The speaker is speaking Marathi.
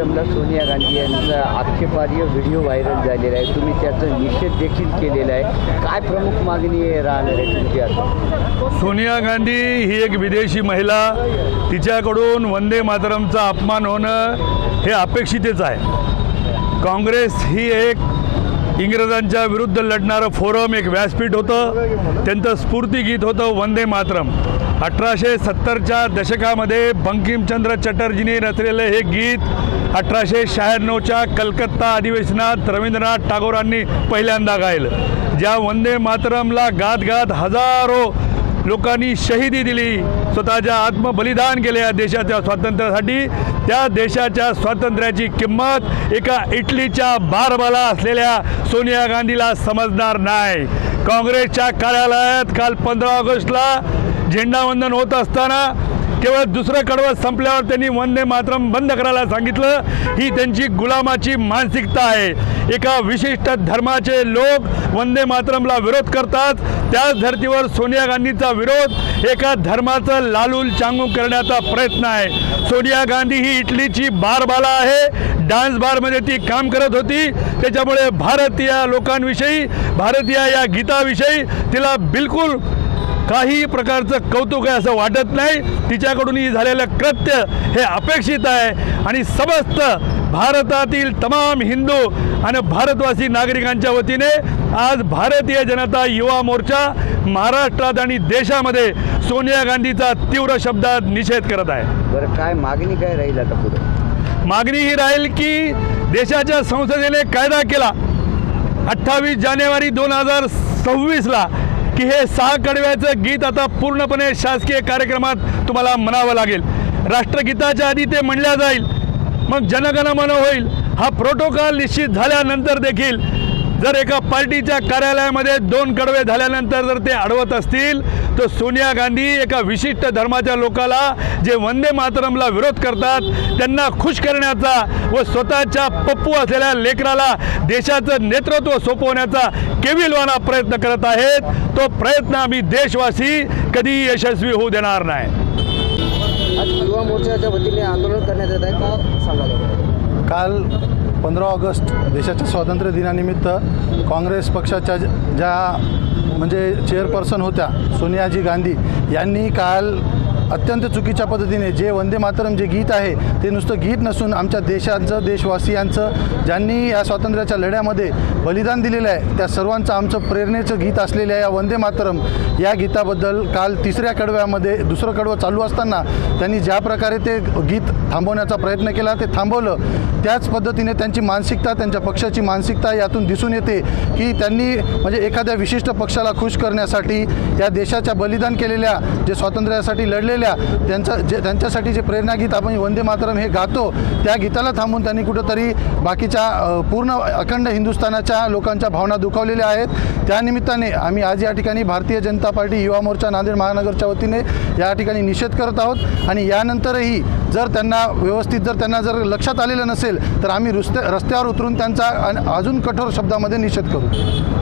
मातरमला सोनिया गांधी यांचा आक्षेपार्ह व्हिडिओ व्हायरल झालेला आहे, तुम्ही त्याचा निषेध देखील केलेला आहे, काय प्रमुख मागणी राहणार आहे तुमची आता? सोनिया गांधी ही एक विदेशी महिला, तिच्याकडून वंदे मातरमचा अपमान होणं हे अपेक्षितच आहे। काँग्रेस ही एक इंग्रजांच्या विरुद्ध लढणारं फोरम, एक व्यासपीठ होतं, त्यांचं स्फूर्तिगीत होतं वंदे मातरम। 1870च्या दशकामध्ये बंकिमचंद्र चटर्जींनी रचलेलं हे गीत 1896च्या कलकत्ता अधिवेशनात रवींद्रनाथ टागोरांनी पहिल्यांदा गायलं। ज्या वंदे मातरमला गात गात हजारो लोकांनी शहीदी दिली, स्वतःच्या आत्मबलिदान केले या देशाच्या स्वातंत्र्यासाठी, त्या देशाच्या स्वातंत्र्याची किंमत एका इटलीच्या बारबाला असलेल्या सोनिया गांधीला समजणार नाही। काँग्रेसच्या कार्यालयात काल 15 ऑगस्टला झेंडावंदन होत असताना केवळ दुसरं कडवं संपल्यावर त्यांनी वंदे मातरम बंद करायला सांगितलं। ही त्यांची गुलामाची मानसिकता आहे। एका विशिष्ट धर्माचे लोक वंदे मातरमला विरोध करतात, त्याच धर्तीवर सोनिया गांधीचा विरोध एका धर्माचं लालूल चांगू करण्याचा प्रयत्न आहे। सोनिया गांधी ही इटलीची बारबाला आहे, डान्स बारमध्ये ती काम करत होती, त्याच्यामुळे भारतीय लोकांविषयी, भारतीय या गीताविषयी तिला बिलकुल काही प्रकारचं कौतुक आहे असं वाटत नाही। तिच्याकडून ही झालेलं कृत्य हे अपेक्षित आहे आणि समस्त भारतातील तमाम हिंदू आणि भारतवासी नागरिकांच्या वतीने आज भारतीय जनता युवा मोर्चा महाराष्ट्रात आणि देशामध्ये सोनिया गांधीचा तीव्र शब्दात निषेध करत आहे। बरं, काय मागणी काय राहील आता पुढे? मागणी ही राहील की देशाच्या संसदेने कायदा केला 28 जानेवारी 2026ला की हे 6 कडव्याचं गीत आता पूर्णपणे शासकीय कार्यक्रमात तुम्हाला म्हणावं लागेल। राष्ट्रगीताच्या आधी ते म्हणल्या जाईल, मग जनगणमन होईल। हा प्रोटोकॉल निश्चित झाल्यानंतर देखील जर एका पार्टीच्या कार्यालयामध्ये 2 कडवे झाल्यानंतर जर ते अडवत असतील तर सोनिया गांधी एका विशिष्ट धर्माच्या लोकाला जे वंदे मातरमला विरोध करतात त्यांना खुश करण्याचा व स्वतःच्या पप्पू असलेल्या लेकराला देशाचं नेतृत्व सोपवण्याचा केविलवाना प्रयत्न करत आहेत। तो प्रयत्न आम्ही देशवासी कधी यशस्वी होऊ देणार नाही। आज युवा मोर्चाच्या वतीने आंदोलन करण्यात येत आहे, का सांगायला? काल 15 ऑगस्ट देशाच्या स्वातंत्र्य दिनानिमित्त काँग्रेस पक्षाच्या ज्या म्हणजे चेअरपर्सन होत्या सोनियाजी गांधी यांनी काल अत्यंत चुकीच्या पद्धतीने जे वंदे मातरम जे गीत आहे ते नुसतं गीत नसून आमच्या देशाचं, देशवासियांचं, ज्यांनी या स्वातंत्र्याच्या लढ्यामध्ये बलिदान दिलेलं आहे त्या सर्वांचं आमचं प्रेरणेचं गीत असलेल्या या वंदे मातरम या गीताबद्दल काल 3ऱ्या कडव्यामध्ये दुसरं कडवं चालू असताना त्यांनी ज्या प्रकारे ते गीत थांबवण्याचा प्रयत्न केला ते थांबवलं। त्याच पद्धतीने त्यांची मानसिकता, त्यांच्या पक्षाची मानसिकता यातून दिसून येते की त्यांनी म्हणजे एखाद्या विशिष्ट पक्षाला खुश करण्यासाठी या देशाच्या बलिदान केलेल्या, जे स्वातंत्र्यासाठी लढलेल्या त्यांच्यासाठी जे प्रेरणागीत आपण वंदे मातरम हे गातो त्या गीताला थांबून त्यांनी कुठंतरी बाकीच्या पूर्ण अखंड हिंदुस्थानाच्या लोकांच्या भावना दुखावलेल्या आहेत। त्यानिमित्ताने आम्ही आज या ठिकाणी भारतीय जनता पार्टी युवा मोर्चा नांदेड महानगरच्या वतीने या ठिकाणी निषेध करत आहोत आणि यानंतरही जर त्यांना व्यवस्थित जर लक्षात आलेलं नसेल तर आम्ही रस्त्यावर उतरून त्यांचा अजून कठोर शब्दामध्ये निषेध करू।